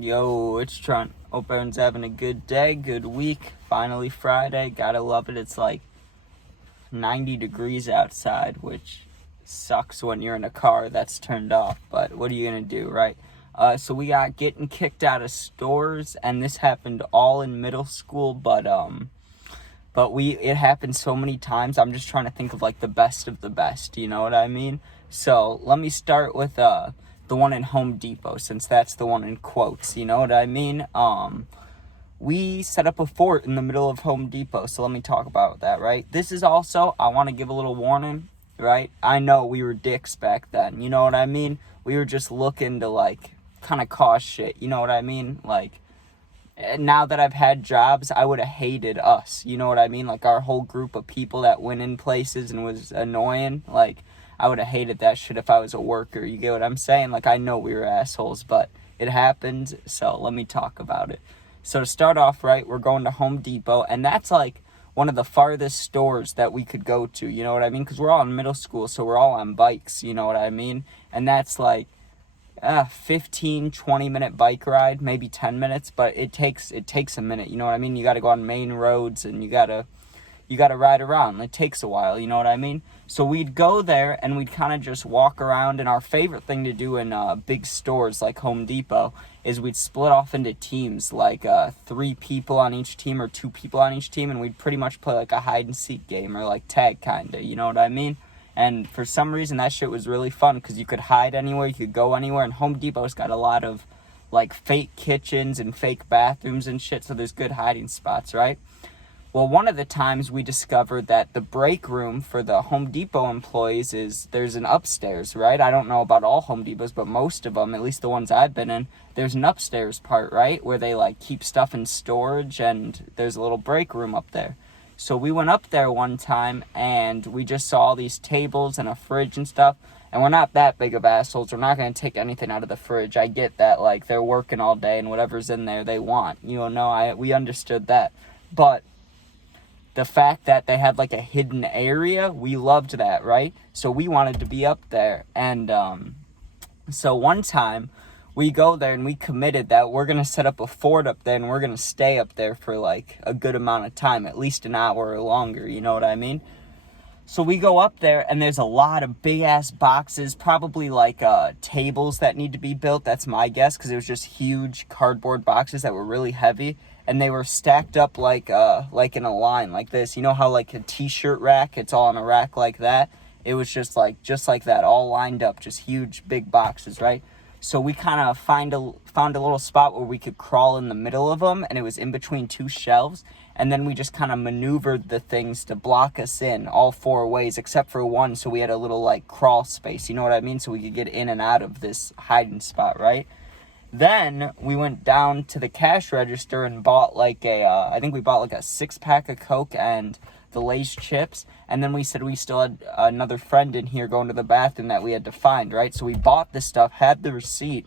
Yo, it's Trent. Hope everyone's having a good day, good week. Finally Friday. Gotta love it. It's like 90 degrees outside, which sucks when you're in a car that's turned off. But what are you gonna do, right? So we got getting kicked out of stores, and this happened all in middle school. But it happened so many times. I'm just trying to think of like the best of the best. You know what I mean? So let me start with the one in Home Depot, since that's the one in quotes, you know what I mean? We set up a fort in the middle of Home Depot, so let me talk about that, right? This is also, I want to give a little warning, right? I know we were dicks back then, you know what I mean? We were just looking to, like, kind of cause shit, you know what I mean? Like, now that I've had jobs, I would have hated us, you know what I mean? Like, our whole group of people that went in places and was annoying, like, I would have hated that shit if I was a worker. You get what I'm saying? Like, I know we were assholes, but it happened, so let me talk about it. So to start off, right, we're going to Home Depot, and that's, like, one of the farthest stores that we could go to, you know what I mean? Because we're all in middle school, so we're all on bikes, you know what I mean? And that's, like, 15, 20-minute bike ride, maybe 10 minutes, but it takes a minute, you know what I mean? You got to go on main roads, and you got to ride around. It takes a while, you know what I mean? So we'd go there, and we'd kind of just walk around, and our favorite thing to do in big stores like Home Depot is we'd split off into teams, like 3 people on each team or 2 people on each team, and we'd pretty much play like a hide-and-seek game or like tag kind of, you know what I mean? And for some reason, that shit was really fun because you could hide anywhere, you could go anywhere, and Home Depot's got a lot of like fake kitchens and fake bathrooms and shit, so there's good hiding spots, right? Well, one of the times we discovered that the break room for the Home Depot employees there's an upstairs, right? I don't know about all Home Depots, but most of them, at least the ones I've been in, there's an upstairs part, right? Where they like keep stuff in storage, and there's a little break room up there. So we went up there one time, and we just saw all these tables and a fridge and stuff. And we're not that big of assholes. We're not going to take anything out of the fridge. I get that, like, they're working all day, and whatever's in there they want. You know, we understood that. But the fact that they had like a hidden area, we loved that, right? So we wanted to be up there. And so one time we go there and we committed that we're going to set up a fort up there, and we're going to stay up there for like a good amount of time, at least an hour or longer, you know what I mean? So we go up there, and there's a lot of big-ass boxes, probably like tables that need to be built. That's my guess, because it was just huge cardboard boxes that were really heavy, and they were stacked up like in a line like this. You know how like a t-shirt rack, it's all on a rack like that? It was just like that, all lined up, just huge, big boxes, right? So we kind of found a little spot where we could crawl in the middle of them, and it was in between 2 shelves. And then we just kind of maneuvered the things to block us in all 4 ways, except for one, so we had a little, like, crawl space, you know what I mean? So we could get in and out of this hiding spot, right? Then we went down to the cash register and bought, like, I think we bought, like, a 6-pack of Coke and the Lay's chips. And then we said we still had another friend in here going to the bathroom that we had to find, right? So we bought this stuff, had the receipt,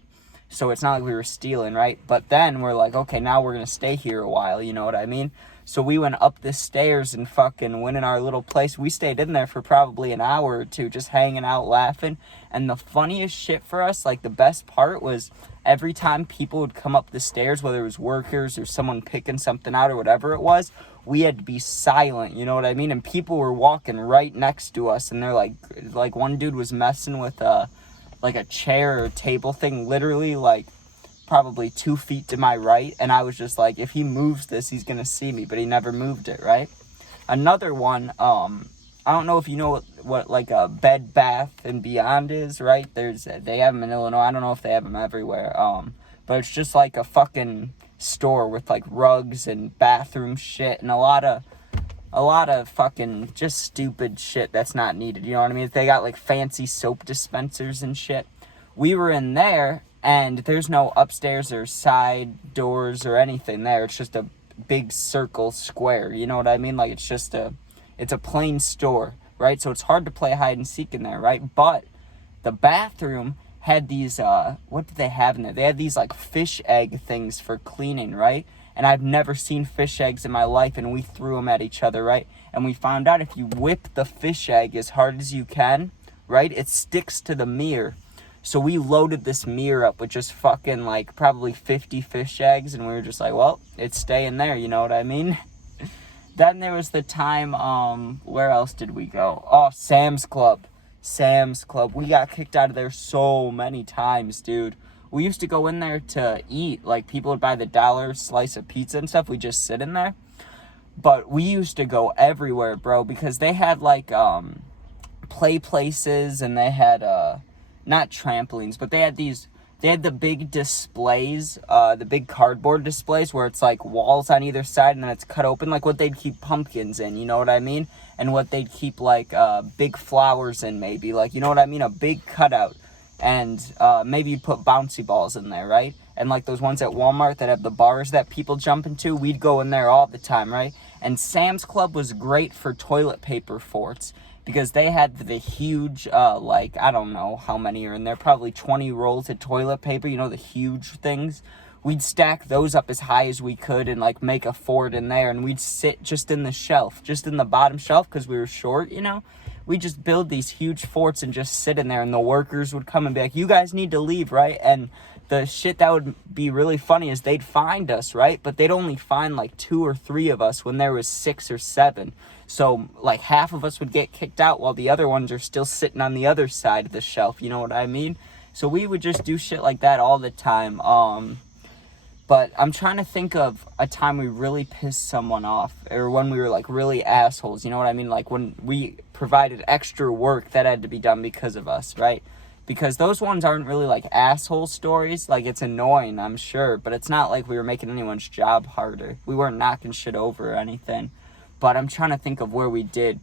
so it's not like we were stealing, right? But then we're like, okay, now we're going to stay here a while, you know what I mean? So we went up the stairs and fucking went in our little place. We stayed in there for probably an hour or 2, just hanging out, laughing. And the funniest shit for us, like the best part, was every time people would come up the stairs, whether it was workers or someone picking something out or whatever it was, we had to be silent, you know what I mean? And people were walking right next to us, and they're like one dude was messing with like a chair or table thing, literally like probably 2 feet to my right, and I was just like, if he moves this, he's gonna see me, but he never moved it, right? Another one, I don't know if you know what like a Bed Bath and Beyond is, right? They have them in Illinois. I don't know if they have them everywhere, but it's just like a fucking store with like rugs and bathroom shit and a lot of fucking just stupid shit that's not needed, you know what I mean? They got like fancy soap dispensers and shit. We were in there, and there's no upstairs or side doors or anything there. It's just a big circle square, you know what I mean? Like, it's a plain store, right? So it's hard to play hide and seek in there, right? But the bathroom had these, what did they have in there? They had these, like, fish egg things for cleaning, right? And I've never seen fish eggs in my life, and we threw them at each other, right? And we found out if you whip the fish egg as hard as you can, right, it sticks to the mirror. So we loaded this mirror up with just fucking, like, probably 50 fish eggs, and we were just like, well, it's staying there, you know what I mean? Then there was the time, where else did we go? Oh, Sam's Club. Sam's Club. We got kicked out of there so many times, dude. We used to go in there to eat. Like, people would buy the $1 slice of pizza and stuff. We just sit in there. But we used to go everywhere, bro, because they had, like, play places, and they had, not trampolines, but they had the big displays, the big cardboard displays where it's like walls on either side and then it's cut open, like what they'd keep pumpkins in, you know what I mean? And what they'd keep like big flowers in, maybe, like, you know what I mean? A big cutout. And maybe you'd put bouncy balls in there, right? And like those ones at Walmart that have the bars that people jump into, we'd go in there all the time, right? And Sam's Club was great for toilet paper forts, because they had the huge, like, I don't know how many are in there, probably 20 rolls of toilet paper, you know, the huge things. We'd stack those up as high as we could and, like, make a fort in there, and we'd sit just in the shelf, just in the bottom shelf, because we were short, you know? We'd just build these huge forts and just sit in there, and the workers would come and be like, you guys need to leave, right? And the shit that would be really funny is they'd find us, right? But they'd only find, like, 2 or 3 of us when there was 6 or 7. So, like, half of us would get kicked out while the other ones are still sitting on the other side of the shelf, you know what I mean? So we would just do shit like that all the time. But I'm trying to think of a time we really pissed someone off, or when we were, like, really assholes, you know what I mean? Like, when we provided extra work that had to be done because of us, right? Because those ones aren't really, like, asshole stories. Like, it's annoying, I'm sure, but it's not like we were making anyone's job harder. We weren't knocking shit over or anything. But I'm trying to think of where we did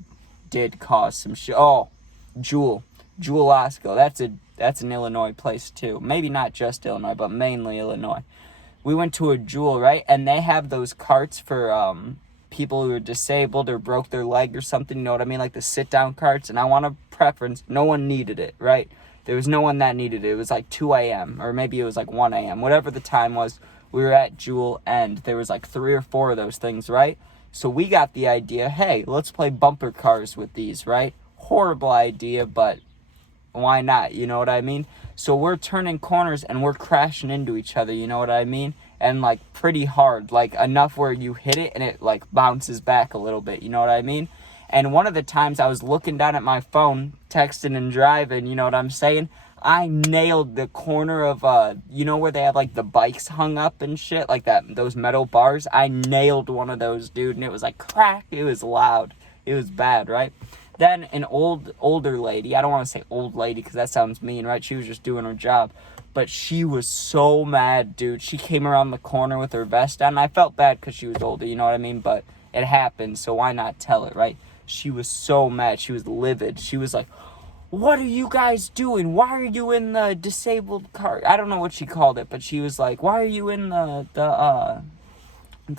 cause some shit. Oh, Jewel Osco. That's an Illinois place too. Maybe not just Illinois, but mainly Illinois. We went to a Jewel, right? And they have those carts for people who are disabled or broke their leg or something. You know what I mean? Like the sit-down carts. And I want to preference, no one needed it, right? There was no one that needed it. It was like 2 a.m. or maybe it was like 1 a.m. Whatever the time was, we were at Jewel, and there was like 3 or 4 of those things, right? So we got the idea, hey, let's play bumper cars with these, right? Horrible idea, but why not? You know what I mean? So we're turning corners and we're crashing into each other, you know what I mean? And like pretty hard, like enough where you hit it and it like bounces back a little bit, you know what I mean? And one of the times I was looking down at my phone, texting and driving, you know what I'm saying? I nailed the corner of, you know where they have, like, the bikes hung up and shit, like that, those metal bars? I nailed one of those, dude, and it was like, crack, it was loud, it was bad, right? Then an older lady, I don't want to say old lady, because that sounds mean, right? She was just doing her job, but she was so mad, dude. She came around the corner with her vest on, and I felt bad because she was older, you know what I mean? But it happened, so why not tell it, right? She was so mad, she was livid, she was like, what are you guys doing? Why are you in the disabled car? I don't know what she called it, but she was like, why are you in the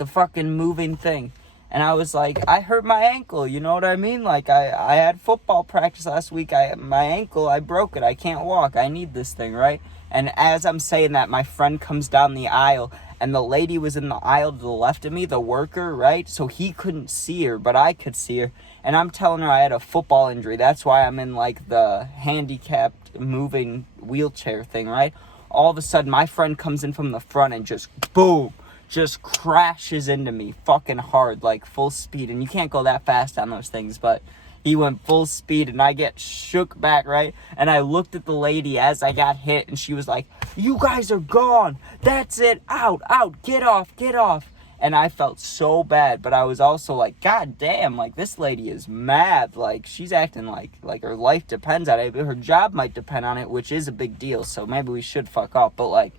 fucking moving thing? And I was like, I hurt my ankle, you know what I mean? Like, I had football practice last week. My ankle, I broke it. I can't walk. I need this thing, right? And as I'm saying that, my friend comes down the aisle, and the lady was in the aisle to the left of me, the worker, right? So he couldn't see her, but I could see her. And I'm telling her I had a football injury. That's why I'm in, like, the handicapped moving wheelchair thing, right? All of a sudden, my friend comes in from the front and just, boom, just crashes into me fucking hard, like, full speed. And you can't go that fast on those things, but he went full speed, and I get shook back, right? And I looked at the lady as I got hit, and she was like, you guys are gone. That's it. Out, get off. And I felt so bad, but I was also like, God damn, like, this lady is mad. Like, she's acting like her life depends on it. Her job might depend on it, which is a big deal, so maybe we should fuck off. But, like,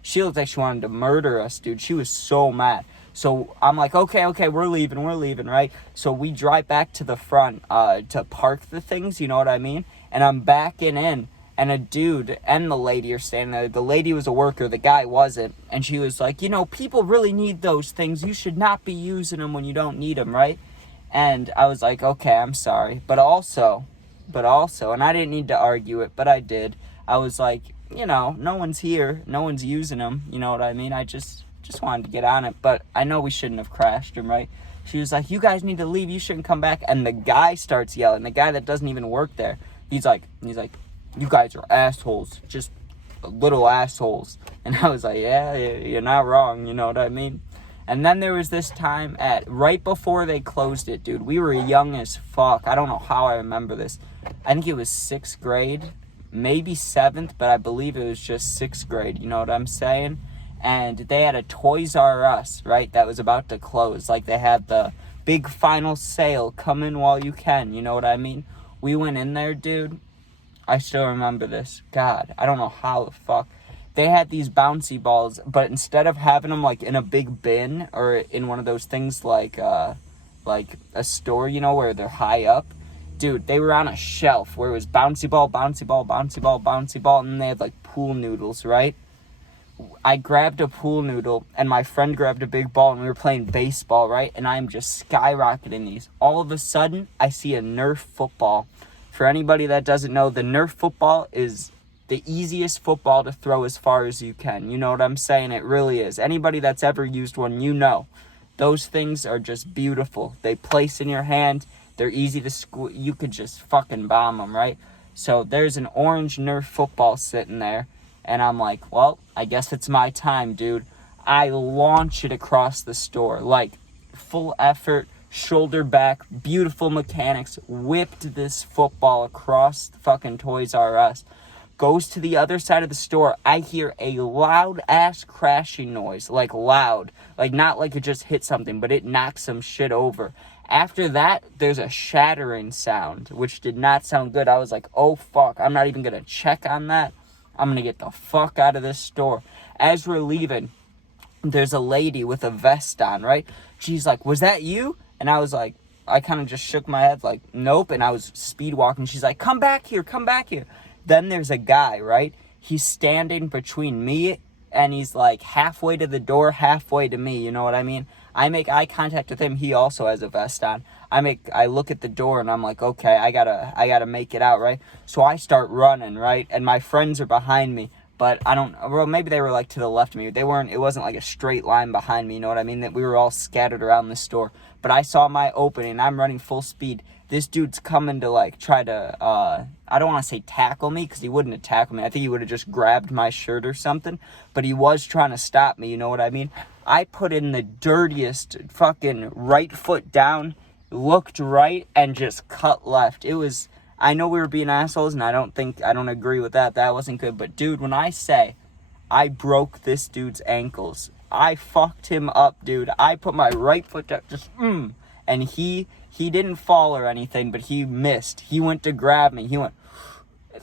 she looked like she wanted to murder us, dude. She was so mad. So I'm like, okay, we're leaving, right? So we drive back to the front to park the things, you know what I mean? And I'm backing in. And a dude and the lady are standing there. The lady was a worker. The guy wasn't. And she was like, you know, people really need those things. You should not be using them when you don't need them, right? And I was like, okay, I'm sorry. But also, and I didn't need to argue it, but I did. I was like, you know, no one's here. No one's using them. You know what I mean? I just wanted to get on it. But I know we shouldn't have crashed him, right? She was like, you guys need to leave. You shouldn't come back. And the guy starts yelling. The guy that doesn't even work there. He's like, you guys are assholes, just little assholes. And I was like, yeah, you're not wrong, you know what I mean? And then there was this time right before they closed it, dude. We were young as fuck. I don't know how I remember this. I think it was 6th grade, maybe 7th, but I believe it was just 6th grade, you know what I'm saying? And they had a Toys R Us, right, that was about to close. Like, they had the big final sale, come in while you can, you know what I mean? We went in there, dude. I still remember this. God, I don't know how the fuck. They had these bouncy balls, but instead of having them, like, in a big bin or in one of those things like a store, you know, where they're high up, dude, they were on a shelf where it was bouncy ball, bouncy ball, bouncy ball, bouncy ball, and then they had, like, pool noodles, right? I grabbed a pool noodle, and my friend grabbed a big ball, and we were playing baseball, right? And I'm just skyrocketing these. All of a sudden, I see a Nerf football. For anybody that doesn't know, the Nerf football is the easiest football to throw as far as you can. You know what I'm saying? It really is. Anybody that's ever used one, you know. Those things are just beautiful. They place in your hand. They're easy to you could just fucking bomb them, right? So there's an orange Nerf football sitting there. And I'm like, well, I guess it's my time, dude. I launch it across the store. Like, full effort, shoulder back, beautiful mechanics. Whipped this football across the fucking Toys R Us. Goes to the other side of the store. I hear a loud ass crashing noise. Like loud. Like not like it just hit something, but it knocked some shit over. After that, there's a shattering sound, which did not sound good. I was like, oh fuck, I'm not even gonna check on that. I'm gonna get the fuck out of this store. As we're leaving, there's a lady with a vest on, right? She's like, was that you? And I was like, I kind of just shook my head like, nope. And I was speed walking. She's like, come back here, come back here. Then there's a guy, right? He's standing between me and he's like halfway to the door, halfway to me. You know what I mean? I make eye contact with him. He also has a vest on. I look at the door and I'm like, okay, I gotta make it out, right? So I start running, right? And my friends are behind me, but well, maybe they were like to the left of me. It wasn't like a straight line behind me, you know what I mean? That we were all scattered around the store. But I saw my opening and I'm running full speed. This dude's coming to like try to, I don't want to say tackle me because he wouldn't have tackled me. I think he would have just grabbed my shirt or something, but he was trying to stop me, you know what I mean? I put in the dirtiest fucking right foot down, looked right, and just cut left. I know we were being assholes, and I don't agree with that. That wasn't good. But, dude, when I say I broke this dude's ankles, I fucked him up, dude. I put my right foot down, and he didn't fall or anything, but he missed. He went to grab me. He went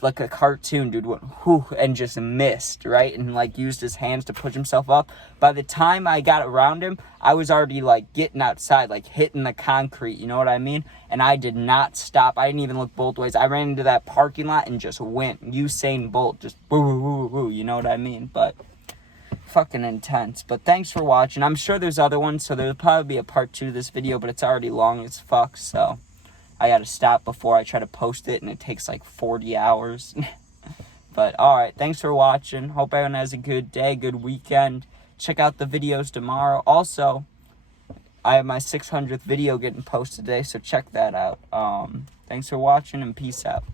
like a cartoon, dude, went whoo and just missed, right? And like used his hands to push himself up. By the time I got around him, I was already like getting outside, like hitting the concrete, you know what I mean? And I did not stop. I didn't even look both ways. I ran into that parking lot and just went Usain Bolt, just woo woo woo woo, you know what I mean? But fucking intense. But thanks for watching. I'm sure there's other ones, so there'll probably be a part 2 to this video, but it's already long as fuck, so I gotta stop before I try to post it, and it takes like 40 hours. But alright, thanks for watching. Hope everyone has a good day, good weekend. Check out the videos tomorrow. Also, I have my 600th video getting posted today, so check that out. Thanks for watching, and peace out.